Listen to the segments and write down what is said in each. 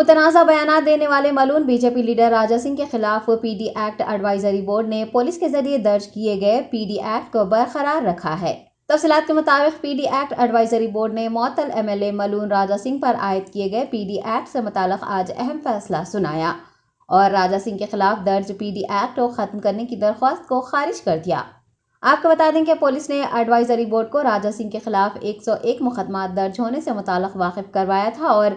متنازع بیانات دینے والے ملعون B J P leader Raja Singh کے خلاف P D act advisory board نے پولیس کے ذریعے درج کیے گئے پی ڈی ایکٹ کو برقرار رکھا ہے۔ تفصیلات کے مطابق P D act advisory board نے معطل ایم ایل اے ملعون راجہ سنگھ پر عائد کیے گئے پی ڈی ایکٹ سے متعلق آج اہم فیصلہ سنایا اور راجہ سنگھ کے خلاف درج پی ڈی ایکٹ کو ختم کرنے کی درخواست کو خارج کر دیا۔ آپ کو بتا دیں کہ پولیس نے ایڈوائزری بورڈ کو راجہ سنگھ کے خلاف 101 مقدمات درج ہونے سے متعلق واقف کروایا تھا اور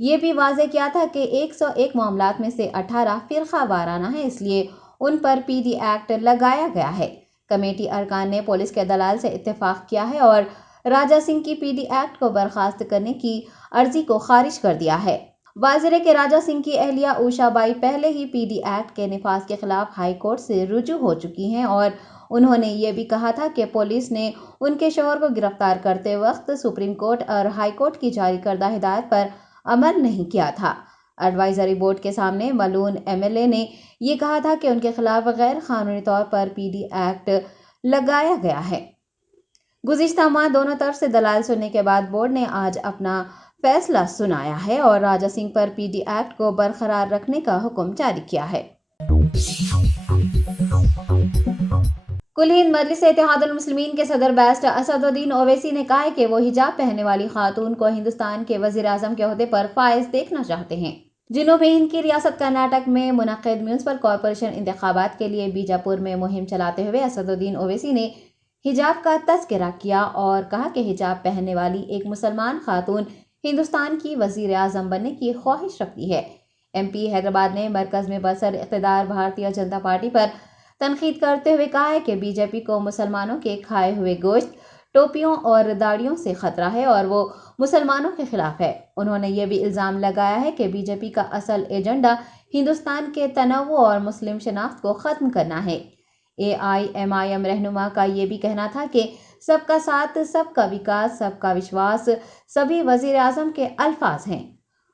یہ بھی واضح کیا تھا کہ 101 معاملات میں سے 18 فرقہ وارانہ ہیں، اس لیے ان پر پی ڈی ایکٹ لگایا گیا ہے۔ کمیٹی ارکان نے پولیس کے دلائل سے اتفاق کیا ہے اور راجہ سنگھ کی پی ڈی ایکٹ کو برخاست کرنے کی عرضی کو خارج کر دیا ہے۔ واضح ہے کہ راجہ سنگھ کی اہلیہ اوشا بائی پہلے ہی پی ڈی ایکٹ کے نفاذ کے خلاف ہائی کورٹ سے رجوع ہو چکی ہیں اور انہوں نے یہ بھی کہا تھا کہ پولیس نے ان کے شوہر کو گرفتار کرتے وقت سپریم کورٹ اور ہائی کورٹ کی جاری کردہ ہدایت پر عمل نہیں کیا تھا۔ ایڈوائزری بورڈ کے سامنے ملعون ایم ایل اے نے یہ کہا تھا کہ ان کے خلاف غیر قانونی طور پر پی ڈی ایکٹ لگایا گیا ہے۔ گزشتہ ماہ دونوں طرف سے دلائل سننے کے بعد بورڈ نے آج اپنا فیصلہ سنایا ہے اور راجہ سنگھ پر پی ڈی ایکٹ کو برقرار رکھنے کا حکم جاری کیا ہے۔ کل ہند مجلس اتحاد المسلمین کے صدر بیرسٹر اسد الدین اویسی نے کہا ہے کہ وہ حجاب پہننے والی خاتون کو ہندوستان کے وزیر اعظم کے عہدے پر فائز دیکھنا چاہتے ہیں۔ جنوبی ہند کی ریاست کرناٹک میں منعقد میونسپل کارپوریشن انتخابات کے لیے بیجاپور میں مہم چلاتے ہوئے اسد الدین اویسی نے حجاب کا تذکرہ کیا اور کہا کہ حجاب پہننے والی ایک مسلمان خاتون ہندوستان کی وزیر اعظم بننے کی خواہش رکھتی ہے۔ ایم پی حیدرآباد نے مرکز میں برسر اقتدار بھارتیہ جنتا پارٹی پر تنقید کرتے ہوئے کہا ہے کہ بی جے پی کو مسلمانوں کے کھائے ہوئے گوشت، ٹوپیوں اور داڑھیوں سے خطرہ ہے اور وہ مسلمانوں کے خلاف ہے۔ انہوں نے یہ بھی الزام لگایا ہے کہ بی جے پی کا اصل ایجنڈا ہندوستان کے تنوع اور مسلم شناخت کو ختم کرنا ہے۔ اے آئی ایم آئی ایم رہنما کا یہ بھی کہنا تھا کہ سب کا ساتھ، سب کا وکاس، سب کا وشواس سبھی وزیر اعظم کے الفاظ ہیں۔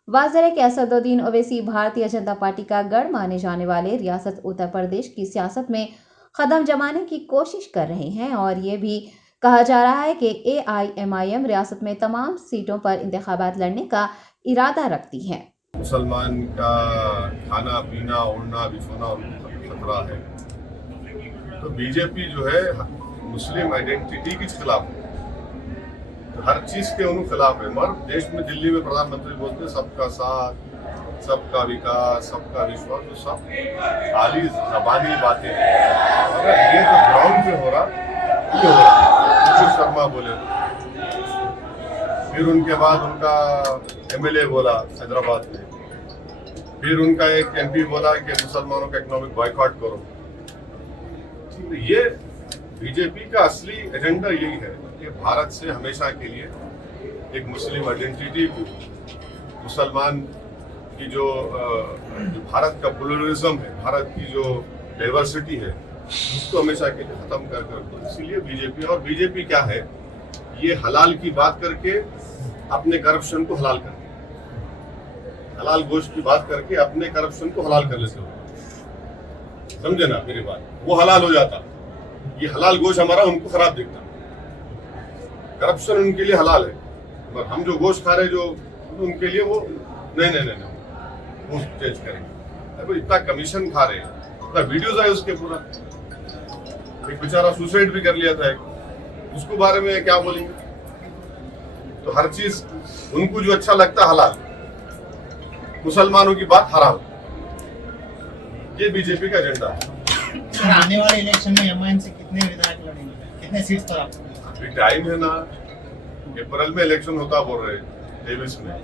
واضح ہے کہ اسد الدین اویسی بھارتیہ جنتا پارٹی کا گڑھ مانے جانے والے ریاست اتر پردیش کی سیاست میں قدم جمانے کی کوشش کر رہے ہیں اور یہ بھی کہا جا رہا ہے کہ اے آئی ایم آئی ایم ریاست میں تمام سیٹوں پر انتخابات لڑنے کا ارادہ رکھتی ہے۔ مسلمان کا کھانا پینا اڑنا بچھونا خطرہ ہے، تو بی جے پی جو ہے مسلم آئیڈینٹی کے خلاف ہے، ہر چیز کے انہوں خلاف ہے۔ مگر دیش میں دلی میں پردھان منتری بولتے ہیں سب کا ساتھ، سب کا وکاس، سب کا وشواس، تو سب خالی زبانی باتیں ہیں۔ مگر یہ جو گراؤنڈ پہ ہو رہا یہ ہو رہا شرما بولے، پھر ان کے بعد ان کا ایم ایل اے بولا حیدرآباد میں، پھر ان کا ایک ایم پی بولا کہ مسلمانوں کا اکنامک بائیکاٹ کرو۔ یہ بی جے پی کا اصلی ایجنڈا یہی ہے کہ بھارت سے ہمیشہ کے لیے ایک مسلم آئیڈینٹی کو، مسلمان کی جو بھارت کا پلورلزم ہے، بھارت کی جو ڈائیورسٹی ہے، اس کو ہمیشہ کے لیے ختم کر دو۔ اسی لیے بی جے پی، اور بی جے پی کیا ہے، یہ حلال کی بات کر کے اپنے کرپشن کو حلال کر کے، حلال گوشت کی بات کر کے اپنے کرپشن کو حلال کر لیتے ہو۔ سمجھے نا میری بات، وہ حلال ہو جاتا، یہ حلال گوشت ہمارا ان کو خراب دیکھتا، کرپشن ان کے لیے حلال ہے، مگر ہم جو گوشت کھا رہے جو ان کے لیے وہ نہیں وہ چینج کریں گے۔ اتنا کمیشن کھا رہے ہیں، اتنا ویڈیوز آئے اس کے، پورا ایک بیچارہ سوسائڈ بھی کر لیا تھا، اس کو بارے میں کیا بولیں گے؟ تو ہر چیز ان کو جو اچھا لگتا حلال، مسلمانوں کی بات حرام، یہ بی جے پی کا ایجنڈا ہے۔ آنے والے الیکشن میں ایم آئی ایم سے کتنے ودھایک لڑیں گے، کتنے سیٹس پر آپ کو؟ ابھی ٹائم ہے نا، اپریل میں الیکشن ہوتا بول رہے 23 میں،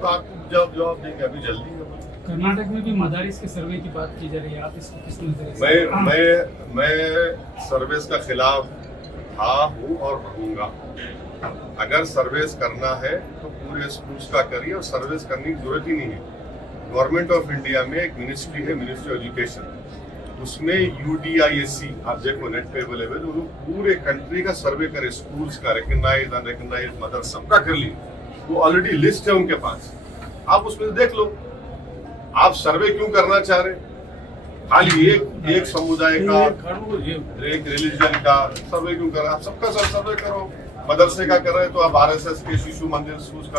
تو آپ کو جواب دیں گے، ابھی جلدی ہے۔ کرناٹک میں بھی مدارس کے سروے کی بات کی جا رہی ہے، آپ اس کو کس نظریے سے؟ میں سرویز کا خلاف تھا، ہوں اور رہوں گا۔ اگر سرویز کرنا ہے تو پورے اسکولس کا کریے، اور سرویز کرنے کی ضرورت ہی نہیں ہے۔ گورنمنٹ آف انڈیا میں ایک منسٹری ہے، منسٹری آف ایجوکیشن، اس میں UDISC آپ دیکھو نیٹ پہ اویلیبل، انہوں پورے کنٹری کا سروے کرے، اسکولس کا ریکگنائز ان ریکگنائز مدرسہ سب کا کر لی، وہ آلریڈی لسٹ ہے ان کے پاس، آپ اس میں دیکھ لو۔ آپ سروے کیوں کرنا چاہ رہے؟ خالی ایک سمودائے کا، ایک ریلیجن کا سروے کیوں کر رہے؟ آپ سب کا سروے کرو، مدرسے کا کر رہے تو آپ RSS کے شیشو مندر اسکولس کا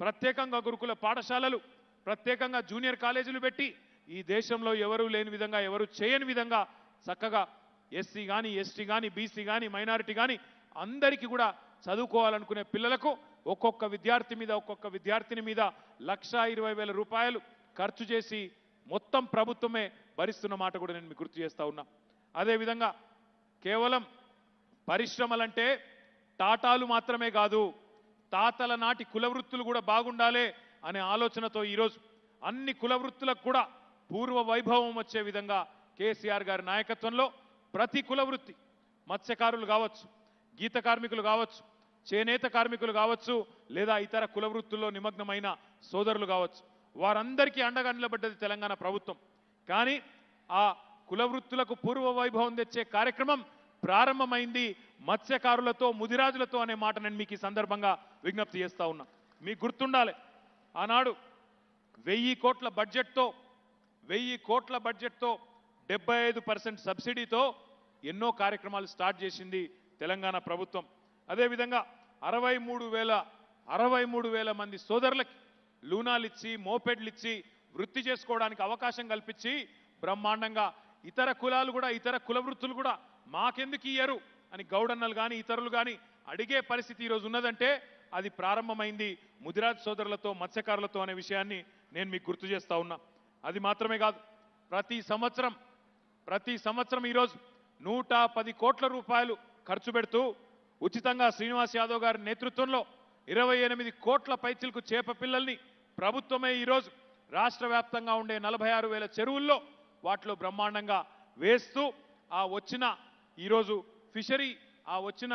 ప్రత్యేకంగా గురుకుల పాఠశాలలు ప్రత్యేకంగా జూనియర్ కాలేజీలు పెట్టి ఈ దేశంలో ఎవరు లేని విధంగా ఎవరు చేయని విధంగా చక్కగా SC గాని ST గాని BC గాని మైనారిటీ గాని అందరికీ కూడా చదువుకోవాలనుకునే పిల్లలకు ఒక్కొక్క విద్యార్థి మీద ఒక్కొక్క విద్యార్థిని మీద 1,20,000 రూపాయలు ఖర్చు చేసి మొత్తం ప్రభుత్వమే భరిస్తున్న మాట కూడా నేను మీకు గుర్తు చేస్తా ఉన్నా। అదే విధంగా కేవలం పరిశ్రమలంటే టాటాలు మాత్రమే కాదు, తాతల నాటి కుల వృత్తులు కూడా బాగుండాలి అనే ఆలోచనతో ఈరోజు అన్ని కుల వృత్తులకు కూడా పూర్వ వైభవం వచ్చే విధంగా KCR గారి నాయకత్వంలో ప్రతి కుల వృత్తి మత్స్యకారులు కావచ్చు, గీత కార్మికులు కావచ్చు, చేనేత కార్మికులు కావచ్చు, లేదా ఇతర కుల వృత్తుల్లో నిమగ్నమైన సోదరులు కావచ్చు, వారందరికీ అండగా నిలబడ్డది తెలంగాణ ప్రభుత్వం। కానీ ఆ కుల వృత్తులకు పూర్వ వైభవం తెచ్చే కార్యక్రమం ప్రారంభమైంది మత్స్యకారులతో ముదిరాజులతో అనే మాట నేను మీకు ఈ సందర్భంగా విజ్ఞప్తి చేస్తా ఉన్నా। మీకు గుర్తుండాలి, ఆనాడు 1000 కోట్ల బడ్జెట్తో 75% సబ్సిడీతో ఎన్నో కార్యక్రమాలు స్టార్ట్ చేసింది తెలంగాణ ప్రభుత్వం। అదేవిధంగా 63,000 మంది సోదరులకి లూనాలు ఇచ్చి మోపెడ్లు ఇచ్చి వృత్తి చేసుకోవడానికి అవకాశం కల్పించి బ్రహ్మాండంగా ఇతర కులాలు కూడా ఇతర కుల వృత్తులు కూడా మాకెందుకు ఇయ్యరు అని గౌడన్నలు కానీ ఇతరులు కానీ అడిగే పరిస్థితి ఈరోజు ఉన్నదంటే అది ప్రారంభమైంది ముదిరాజ్ సోదరులతో మత్స్యకారులతో అనే విషయాన్ని నేను మీకు గుర్తు చేస్తా ఉన్నా। అది మాత్రమే కాదు, ప్రతి సంవత్సరం ఈరోజు 110 కోట్ల రూపాయలు ఖర్చు పెడుతూ ఉచితంగా శ్రీనివాస్ యాదవ్ గారి నేతృత్వంలో 28 కోట్ల పైచిలకు చేప పిల్లల్ని ప్రభుత్వమే ఈరోజు రాష్ట్ర వ్యాప్తంగా ఉండే 46,000 చెరువుల్లో వాటిలో బ్రహ్మాండంగా వేస్తూ ఆ వచ్చిన ఈరోజు ఫిషరీ ఆ వచ్చిన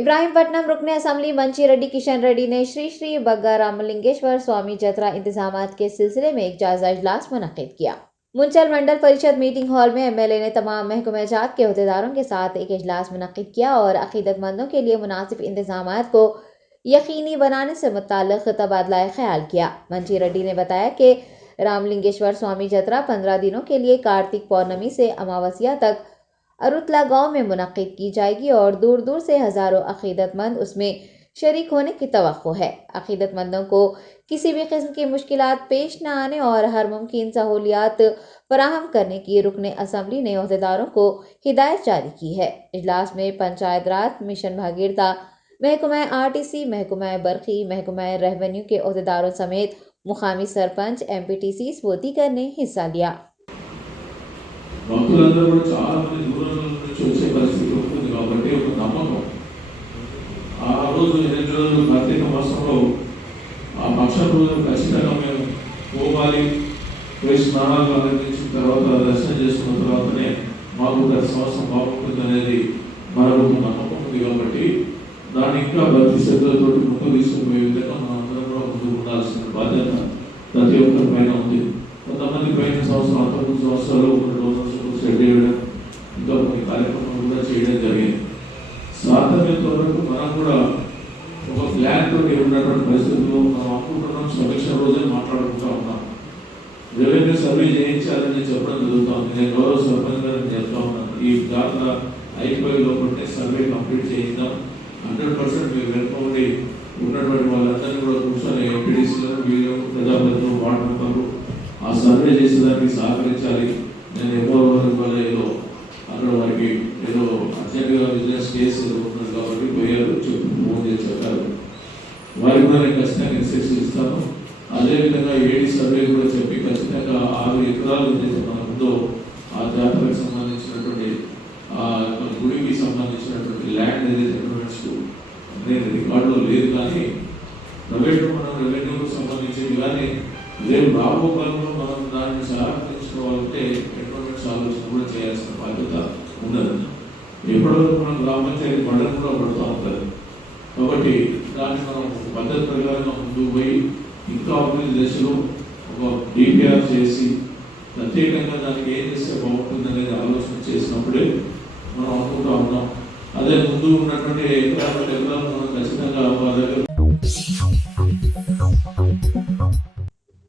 ابراہیم پٹنم رکن اسمبلی منچی ریڈی کشن ریڈی نے شری شری بگا راملنگیشور سوامی جترا انتظامات کے سلسلے میں ایک جائزہ اجلاس منعقد کیا۔ منچل منڈل پریشد میٹنگ ہال میں MLA نے تمام محکمہ جات کے عہدیداروں کے ساتھ ایک اجلاس منعقد کیا اور عقیدت مندوں کے لیے مناسب انتظامات کو یقینی بنانے سے متعلق تبادلہ خیال کیا۔ منچی ریڈی نے بتایا کہ راملنگیشور سوامی جترا 15 دنوں کے لیے کارتک پورنمی سے اماوسیا تک ارتلا گاؤں میں منعقد کی جائے گی اور دور دور سے ہزاروں عقیدت مند اس میں شریک ہونے کی توقع ہے۔ عقیدت مندوں کو کسی بھی قسم کی مشکلات پیش نہ آنے اور ہر ممکن سہولیات فراہم کرنے کی رکن اسمبلی نے عہدیداروں کو ہدایت جاری کی ہے۔ اجلاس میں پنچایت راج مشن بھاگیرتا، محکمہ RTC، محکمہ برقی، محکمہ ریونیو کے عہدیداروں سمیت مقامی سرپنچ، MPTCs و دیگر نے حصہ لیا۔ భక్తులందరూ కూడా చాలా మంది దూరం నుంచి వచ్చే పరిస్థితి ఉంటుంది కాబట్టి ఒక నమ్మకం ఆ రోజు 8 రోజులు కార్తీక మాసంలో ఆ పక్షం రోజు ఖచ్చితంగా మేము పోవాలి, పోయి స్నానాలు ఆనందించిన తర్వాత దర్శనం చేసుకున్న తర్వాతనే మాకు గత సంవత్సరం బాగుంటుంది అనేది మనకు నమ్మకం ఉంది కాబట్టి దాన్ని ఇంకా భక్తి శ్రద్ధలతో ముందుకు తీసుకునే విధంగా మనం అందరం కూడా ముందుకు ఉండాల్సిన బాధ్యత ప్రతి ఒక్కరి పైన ఉంది। కొంతమంది పైన సంవత్సరం 19 సంవత్సరాలు షెడ్ వేయడం ఇంకా కొన్ని కార్యక్రమాలు కూడా చేయడం జరిగింది। సాధ్యమైనంత వరకు మనం కూడా ఒక ప్లాన్ తోటి ఉన్నటువంటి పరిస్థితుల్లో మనం అనుకుంటున్నాం, సమీక్ష రోజే మాట్లాడుకుంటూ ఉన్నాం, రెవెన్యూ సర్వే చేయించాలని చెప్పడం జరుగుతుంది। నేను గౌరవ సర్పంచ్ గారిని చెప్తా ఉన్నాను, ఈ జాతర అయిపోయే లోపలనే సర్వే కంప్లీట్ చేయిద్దాం, 100% మీరు వెనుకబడి ఉన్నటువంటి వాళ్ళందరినీ కూడా కూర్చొని ఎంపీడీసీలను, వీళ్ళు ప్రజాప్రతినిధులు, వార్డు మెంబర్లు ఆ సర్వే చేసేదానికి సహకరించాలి। నేను ఎక్కువ ఏదో అక్కడ వారికి ఏదో అర్జెంటుగా బిజినెస్ కేసు ఉన్నది కాబట్టి పోయారు, ఫోన్ చేసి చెప్పారు, వారికి కూడా నేను ఖచ్చితంగా ఇన్స్ట్రక్షన్ ఇస్తాను। అదేవిధంగా ఏడీ సర్వే కూడా చెప్పి ఖచ్చితంగా 6 ఎకరాలు ఏదైతే మన ఉందో ఆ జాతరకు సంబంధించినటువంటి గుడికి సంబంధించినటువంటి ల్యాండ్ ఏదైతే అగ్రిమెంట్స్ అనేది రికార్డులో లేదు, కానీ రెవెన్యూకు సంబంధించింది కానీ రేపు రాబో కాలంలో మనం దాన్ని సహకరించుకోవాలంటే ఎన్విరాన్మెంట్స్ ఆలోచన కూడా చేయాల్సిన బాధ్యత ఉన్నది। ఎప్పటివరకు మనం గ్రామ పంచాయతీ బండలు కూడా పడుతూ ఉంటారు కాబట్టి దాన్ని మనం పద్ధతి ప్రకారంగా ముందుకు పోయి ఇంకా అభివృద్ధి దశలో ఒక DPR చేసి ప్రత్యేకంగా దానికి ఏం చేస్తే బాగుంటుంది అనేది ఆలోచన చేసినప్పుడే మనం అనుకుంటా ఉన్నాం। అదే ముందు ఉన్నటువంటి ఎకరాలు మనం ఖచ్చితంగా మా దగ్గర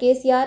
KCR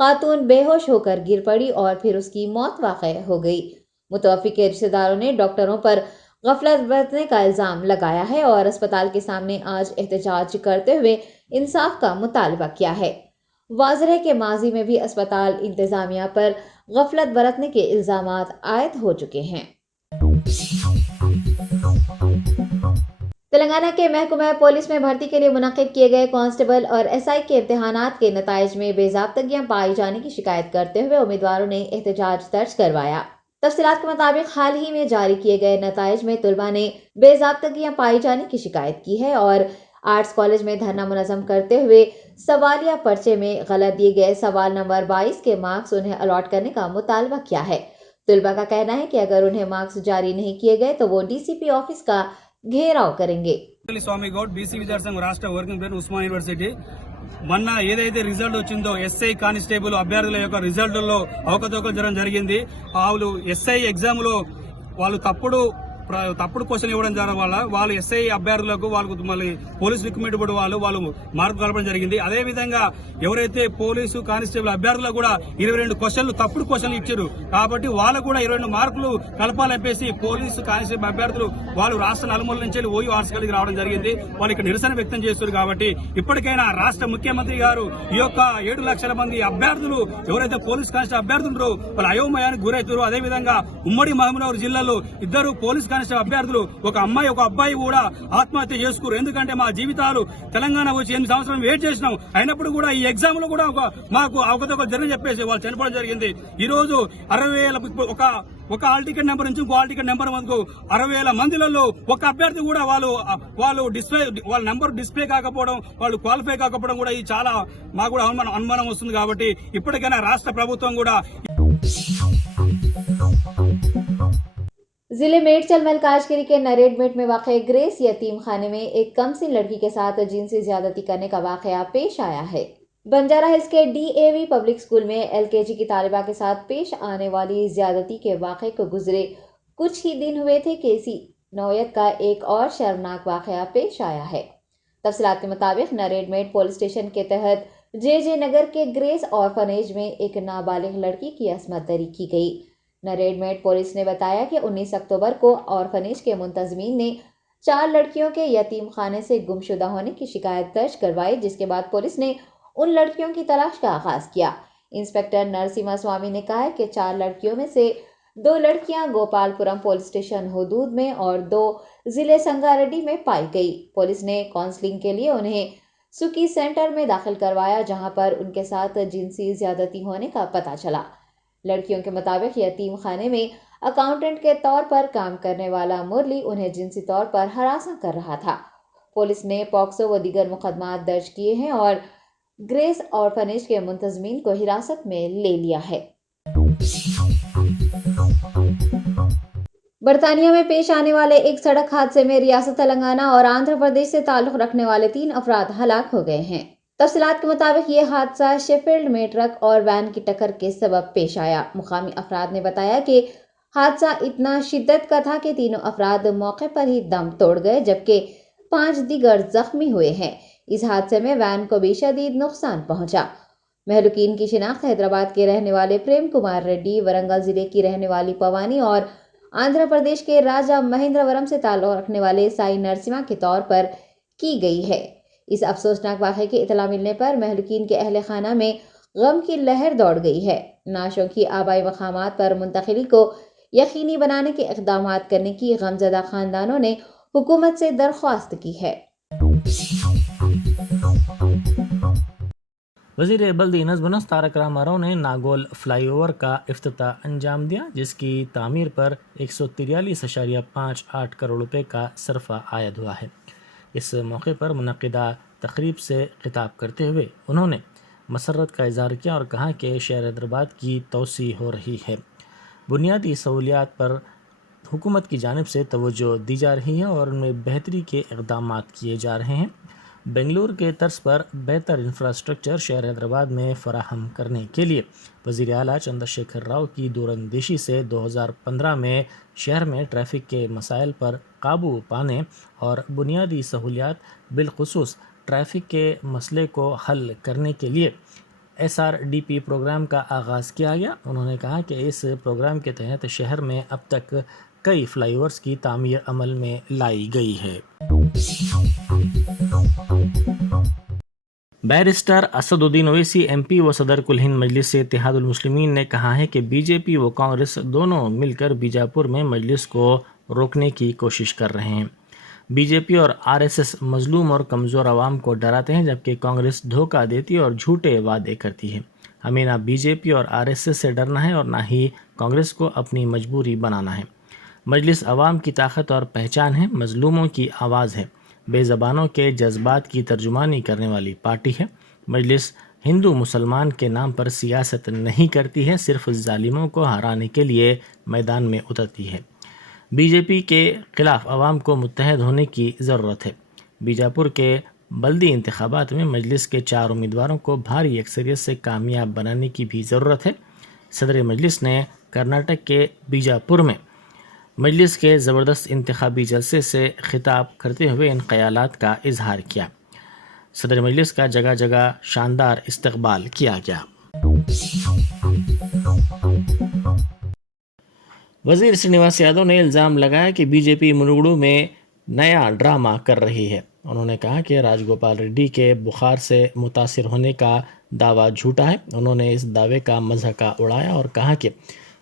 خاتون بے ہوش ہو کر گر پڑی اور پھر اس کی موت واقع ہو گئی۔ متوفی کے رشتہ داروں نے ڈاکٹروں پر غفلت برتنے کا الزام لگایا ہے اور اسپتال کے سامنے آج احتجاج کرتے ہوئے انصاف کا مطالبہ کیا ہے۔ واضح ہے کہ ماضی میں بھی اسپتال انتظامیہ پر غفلت برتنے کے الزامات عائد ہو چکے ہیں۔ تلنگانہ کے محکمہ پولیس میں بھرتی کے لیے منعقد کیے گئے کانسٹیبل اور ایس آئی کے امتحانات کے نتائج میں بے ضابطگیاں پائے جانے کی شکایت کرتے ہوئے امیدواروں نے احتجاج درج کروایا۔ تفصیلات کے مطابق حال ہی میں جاری کیے گئے نتائج میں طلباء نے بے ضابطگیاں پائے جانے کی شکایت کی ہے اور آرٹس کالج میں دھرنا منظم کرتے ہوئے سوالیہ پرچے میں غلط دیے گئے سوال نمبر 22 کے مارکس انہیں الاٹ کرنے کا مطالبہ کیا ہے۔ طلباء کا کہنا ہے کہ اگر انہیں مارکس جاری نہیں کیے گئے تو وہ ڈی سی پی آفس کا گھیراؤ کریں گے۔ స్వామి గౌడ్ బీసీ విద్యార్థి సంఘం రాష్ట్ర వర్కింగ్ ప్రెసిడెంట్ ఉస్మానియా యూనివర్సిటీ మొన్న ఏదైతే రిజల్ట్ వచ్చిందో ఎస్ఐ కానిస్టేబుల్ అభ్యర్థుల యొక్క రిజల్ట్లో అవకతవకలు జరగడం జరిగింది. వాళ్ళు ఎస్ఐ ఎగ్జామ్ లో వాళ్ళు తప్పుడు క్వశ్చన్ ఇవ్వడం వల్ల వాళ్ళు ఎస్ఐ అభ్యర్థులకు వాళ్ళకు మళ్ళీ పోలీస్ రిక్రూట్మెంట్ బోర్డు వాళ్ళు మార్కులు కలపడం జరిగింది. అదే విధంగా ఎవరైతే పోలీసు కానిస్టేబుల్ అభ్యర్థులకు కూడా 22 క్వశ్చన్లు తప్పుడు క్వశ్చన్లు ఇచ్చారు. కాబట్టి వాళ్ళకు కూడా 22 మార్కులు కలపాలనిపేసి పోలీసు కానిస్టేబుల్ అభ్యర్థులు వాళ్ళు రాష్ట్ర నలుమూల నుంచి ఓయూ ఆర్ట్స్ కాలేజీకి రావడం జరిగింది. వాళ్ళు ఇక్కడ నిరసన వ్యక్తం చేస్తున్నారు. కాబట్టి ఇప్పటికైనా రాష్ట్ర ముఖ్యమంత్రి గారు ఈ యొక్క 7 లక్షల మంది అభ్యర్థులు ఎవరైతే పోలీస్ కానిస్టేబుల్ అభ్యర్థులు వాళ్ళు అయోమయానికి గురవుతారు. అదేవిధంగా ఉమ్మడి మహబూబ్నగర్ జిల్లాలో 2 పోలీస్ కానిస్టేబుల్ అభ్యర్థులు ఒక అమ్మాయి ఒక అబ్బాయి కూడా ఆత్మహత్య చేసుకున్నారు. ఎందుకంటే మా జీవితాలు తెలంగాణ వచ్చి 8 సంవత్సరాలు వెయిట్ చేసినాం. అయినప్పుడు కూడా ఈ ఎగ్జామ్ లో కూడా మాకు అవకతవకలు జరిగి చెప్పేసి వాళ్ళు చనిపోవడం జరిగింది. ఈ రోజు 60,000 ఒక హాల్ టికెట్ నెంబర్ నుంచి ఇంకో హాల్ టికెట్ నెంబర్ వరకు 60,000 మందిలలో ఒక అభ్యర్థి కూడా వాళ్ళు డిస్ప్లే వాళ్ళ నెంబర్ డిస్ప్లే కాకపోవడం వాళ్ళు క్వాలిఫై కాకపోవడం కూడా ఇది చాలా మాకు కూడా అనుమానం వస్తుంది. కాబట్టి ఇప్పటికైనా రాష్ట్ర ప్రభుత్వం కూడా ضلع میڈچل ملکاجگیری کے نریڈمیٹ میں واقع گریس یتیم خانے میں ایک کمسن لڑکی کے ساتھ جنسی زیادتی کرنے کا واقعہ پیش آیا ہے۔ بنجارہ ہلز کے D A V public school میں LKG کی طالبہ کے ساتھ پیش آنے والی زیادتی کے واقعے کو گزرے کچھ ہی دن ہوئے تھے کہ اسی نوعیت کا ایک اور شرمناک واقعہ پیش آیا ہے۔ تفصیلات کے مطابق نریڈمیٹ پولیس اسٹیشن کے تحت JJ نگر کے گریس آرفنیج میں ایک نابالغ لڑکی کی عصمت دری کی گئی۔ نریڈمیٹ پولیس نے بتایا کہ 19 اکتوبر کو آرفنیج کے منتظمین نے 4 لڑکیوں کے یتیم خانے سے گمشدہ ہونے کی شکایت درج کروائی، جس کے بعد پولیس نے ان لڑکیوں کی تلاش کا آغاز کیا۔ انسپکٹر نرسیما سوامی نے کہا کہ 4 لڑکیوں میں سے 2 لڑکیاں گوپال پورم پولیس اسٹیشن حدود میں اور 2 ضلع سنگاریڈی میں پائی گئی۔ پولیس نے کاؤنسلنگ کے لیے انہیں سکی سینٹر میں داخل کروایا، جہاں پر ان کے ساتھ جنسی زیادتی ہونے کا پتہ چلا۔ لڑکیوں کے مطابق یتیم خانے میں اکاؤنٹنٹ کے طور پر کام کرنے والا مرلی انہیں جنسی طور پر ہراساں کر رہا تھا۔ پولیس نے پاکسو و دیگر مقدمات درج کیے ہیں اور گریس آرفنیج کے منتظمین کو حراست میں لے لیا ہے۔ برطانیہ میں پیش آنے والے ایک سڑک حادثے میں ریاست تلنگانہ اور آندھرا پردیش سے تعلق رکھنے والے 3 افراد ہلاک ہو گئے ہیں۔ تفصیلات کے مطابق یہ حادثہ شیفیلڈ میں ٹرک اور وین کی ٹکر کے سبب پیش آیا۔ مقامی افراد نے بتایا کہ حادثہ اتنا شدت کا تھا کہ تینوں افراد موقع پر ہی دم توڑ گئے، جبکہ 5 دیگر زخمی ہوئے ہیں۔ اس حادثے میں وین کو بھی شدید نقصان پہنچا۔ مہلوکین کی شناخت حیدرآباد کے رہنے والے پریم کمار ریڈی، ورنگل ضلع کی رہنے والی پوانی اور آندھرا پردیش کے راجا مہندرورم سے تعلق رکھنے والے سائی نرسیما کے طور پر کی گئی ہے۔ اس افسوسناک واقعے کی اطلاع ملنے پر مہلوکین کے اہل خانہ میں غم کی لہر دوڑ گئی ہے۔ نعشوں کی آبائی مقامات پر منتقلی کو یقینی بنانے کے اقدامات کرنے کی غمزدہ خاندانوں نے حکومت سے درخواست کی ہے۔ وزیر بلدی نظم و نسق تارک راما نے ناگول فلائی اوور کا افتتاح انجام دیا، جس کی تعمیر پر 143.58 کروڑ روپے کا صرفہ عائد ہوا ہے۔ اس موقع پر منعقدہ تقریب سے خطاب کرتے ہوئے انہوں نے مسرت کا اظہار کیا اور کہا کہ شہر حیدرآباد کی توسیع ہو رہی ہے، بنیادی سہولیات پر حکومت کی جانب سے توجہ دی جا رہی ہے اور ان میں بہتری کے اقدامات کیے جا رہے ہیں۔ بنگلور کے طرز پر بہتر انفراسٹرکچر شہر حیدرآباد میں فراہم کرنے کے لیے وزیر اعلیٰ چندر شیکھر راؤ کی دور اندیشی سے 2015 میں شہر میں ٹریفک کے مسائل پر قابو پانے اور بنیادی سہولیات بالخصوص ٹریفک کے مسئلے کو حل کرنے کے لیے SRDP پروگرام کا آغاز کیا گیا. انہوں نے کہا کہ اس پروگرام کے تحت شہر میں اب تک کئی فلائی اوورز کی تعمیر عمل میں لائی گئی ہے. بیرسٹر اسد الدین اویسی MP و صدر کل ہند مجلس اتحاد المسلمین نے کہا ہے کہ BJP و کانگریس دونوں مل کر بیجاپور میں مجلس کو روکنے کی کوشش کر رہے ہیں. BJP اور RSS مظلوم اور کمزور عوام کو ڈراتے ہیں جبکہ کانگریس دھوکہ دیتی اور جھوٹے وعدے کرتی ہے. ہمیں نہ BJP اور RSS سے ڈرنا ہے اور نہ ہی کانگریس کو اپنی مجبوری بنانا ہے. مجلس عوام کی طاقت اور پہچان ہے، مظلوموں کی آواز ہے، بے زبانوں کے جذبات کی ترجمانی کرنے والی پارٹی ہے. مجلس ہندو مسلمان کے نام پر سیاست نہیں کرتی ہے، صرف ظالموں کو ہرانے کے لیے میدان میں اترتی ہے. BJP کے خلاف عوام کو متحد ہونے کی ضرورت ہے. بیجاپور کے بلدی انتخابات میں مجلس کے 4 امیدواروں کو بھاری اکثریت سے کامیاب بنانے کی بھی ضرورت ہے. صدر مجلس نے کرناٹک کے بیجاپور میں مجلس کے زبردست انتخابی جلسے سے خطاب کرتے ہوئے ان خیالات کا اظہار کیا. صدر مجلس کا جگہ جگہ شاندار استقبال کیا گیا. وزیر سرینواس یادو نے الزام لگایا کہ BJP منوگڑو میں نیا ڈرامہ کر رہی ہے. انہوں نے کہا کہ راج گوپال ریڈی کے بخار سے متاثر ہونے کا دعویٰ جھوٹا ہے. انہوں نے اس دعوے کا مضحکہ اڑایا اور کہا کہ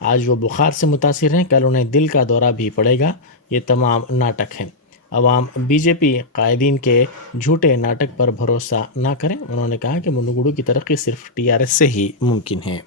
آج وہ بخار سے متاثر ہیں، کل انہیں دل کا دورہ بھی پڑے گا. یہ تمام ناٹک ہیں. عوام BJP قائدین کے جھوٹے ناٹک پر بھروسہ نہ کریں. انہوں نے کہا کہ منوگڑو کی ترقی صرف TRS سے ہی ممکن ہے.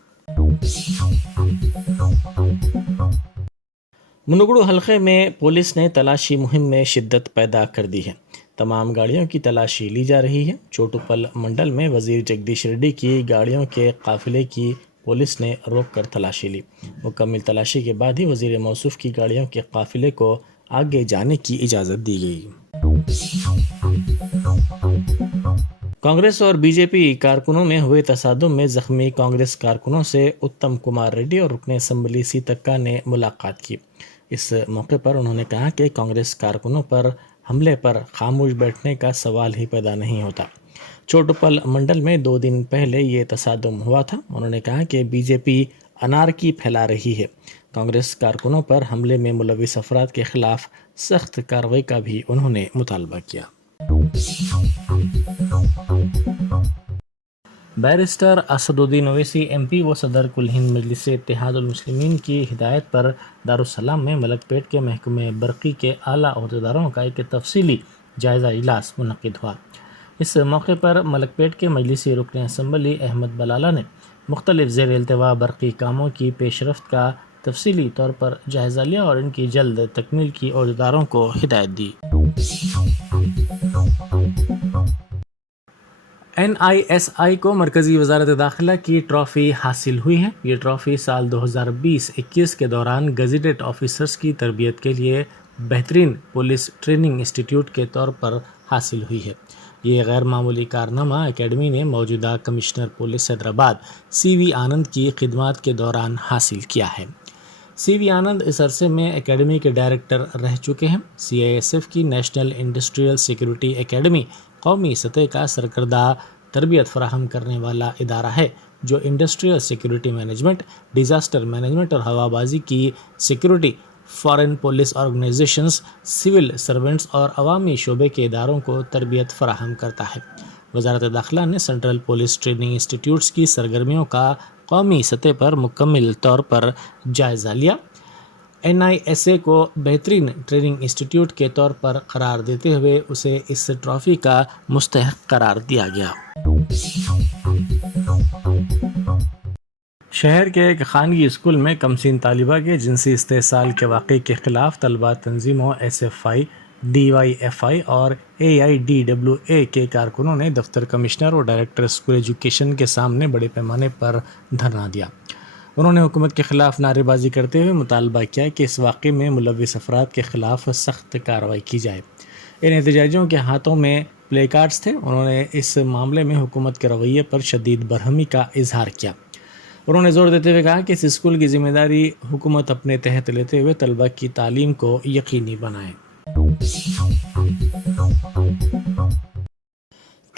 منوگڑو حلقے میں پولیس نے تلاشی مہم میں شدت پیدا کر دی ہے. تمام گاڑیوں کی تلاشی لی جا رہی ہے. چوٹوپل منڈل میں وزیر جگدیش ریڈی کی گاڑیوں کے قافلے کی پولیس نے روک کر تلاشی لی. مکمل تلاشی کے بعد ہی وزیر موصوف کی گاڑیوں کے قافلے کو آگے جانے کی اجازت دی گئی. کانگریس اور BJP کارکنوں میں ہوئے تصادم میں زخمی کانگریس کارکنوں سے اتم کمار ریڈی اور رکن اسمبلی سیتکا نے ملاقات کی. اس موقع پر انہوں نے کہا کہ کانگریس کارکنوں پر حملے پر خاموش بیٹھنے کا سوال ہی پیدا نہیں ہوتا. چوٹوپل منڈل میں 2 دن پہلے یہ تصادم ہوا تھا. انہوں نے کہا کہ BJP انارکی پھیلا رہی ہے. کانگریس کارکنوں پر حملے میں ملوث افراد کے خلاف سخت کارروائی کا بھی انہوں نے مطالبہ کیا. بیرسٹر اسد الدین اویسی MP و صدر کل ہند مجلس اتحاد المسلمین کی ہدایت پر دارالسلام میں ملک پیٹ کے محکمہ برقی کے اعلیٰ عہدیداروں کا ایک تفصیلی جائزہ اجلاس منعقد ہوا. اس موقع پر ملک پیٹ کے مجلسی رکن اسمبلی احمد بلالہ نے مختلف زیر التواء برقی کاموں کی پیش رفت کا تفصیلی طور پر جائزہ لیا اور ان کی جلد تکمیل کی عہدیداروں کو ہدایت دی. NISI کو مرکزی وزارت داخلہ کی ٹرافی حاصل ہوئی ہے. یہ ٹرافی سال 2020-21 کے دوران گزیٹڈ آفیسرز کی تربیت کے لیے بہترین پولیس ٹریننگ انسٹیٹیوٹ کے طور پر حاصل ہوئی ہے. یہ غیر معمولی کارنامہ اکیڈمی نے موجودہ کمشنر پولیس حیدرآباد CV آنند کی خدمات کے دوران حاصل کیا ہے. CV آنند اس عرصے میں اکیڈمی کے ڈائریکٹر رہ چکے ہیں. CISF کی نیشنل انڈسٹریل سیکیورٹی اکیڈمی قومی سطح کا سرکردہ تربیت فراہم کرنے والا ادارہ ہے جو industrial security management, disaster management اور ہوا بازی کی security, foreign police organisations, civil servants اور عوامی شعبے کے اداروں کو تربیت فراہم کرتا ہے. وزارت داخلہ نے سینٹرل پولیس ٹریننگ انسٹیٹیوٹس کی سرگرمیوں کا قومی سطح پر مکمل طور پر جائزہ لیا. NISA کو بہترین ٹریننگ انسٹیٹیوٹ کے طور پر قرار دیتے ہوئے اسے اس ٹرافی کا مستحق قرار دیا گیا. شہر کے ایک خانگی اسکول میں کمسین طالبہ کے جنسی استحصال کے واقعے کے خلاف طلبہ تنظیموں SFI، DYFI اور AIDWA کے کارکنوں نے دفتر کمشنر اور ڈائریکٹر اسکول ایجوکیشن کے سامنے بڑے پیمانے پر دھرنا دیا. انہوں نے حکومت کے خلاف نعرے بازی کرتے ہوئے مطالبہ کیا کہ اس واقعے میں ملوث افراد کے خلاف سخت کارروائی کی جائے. ان احتجاجیوں کے ہاتھوں میں پلے کارڈز تھے. انہوں نے اس معاملے میں حکومت کے رویے پر شدید برہمی کا اظہار کیا. انہوں نے زور دیتے ہوئے کہا کہ اس اسکول کی ذمہ داری حکومت اپنے تحت لیتے ہوئے طلبہ کی تعلیم کو یقینی بنائے.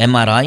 MRI,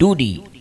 2D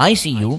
ICU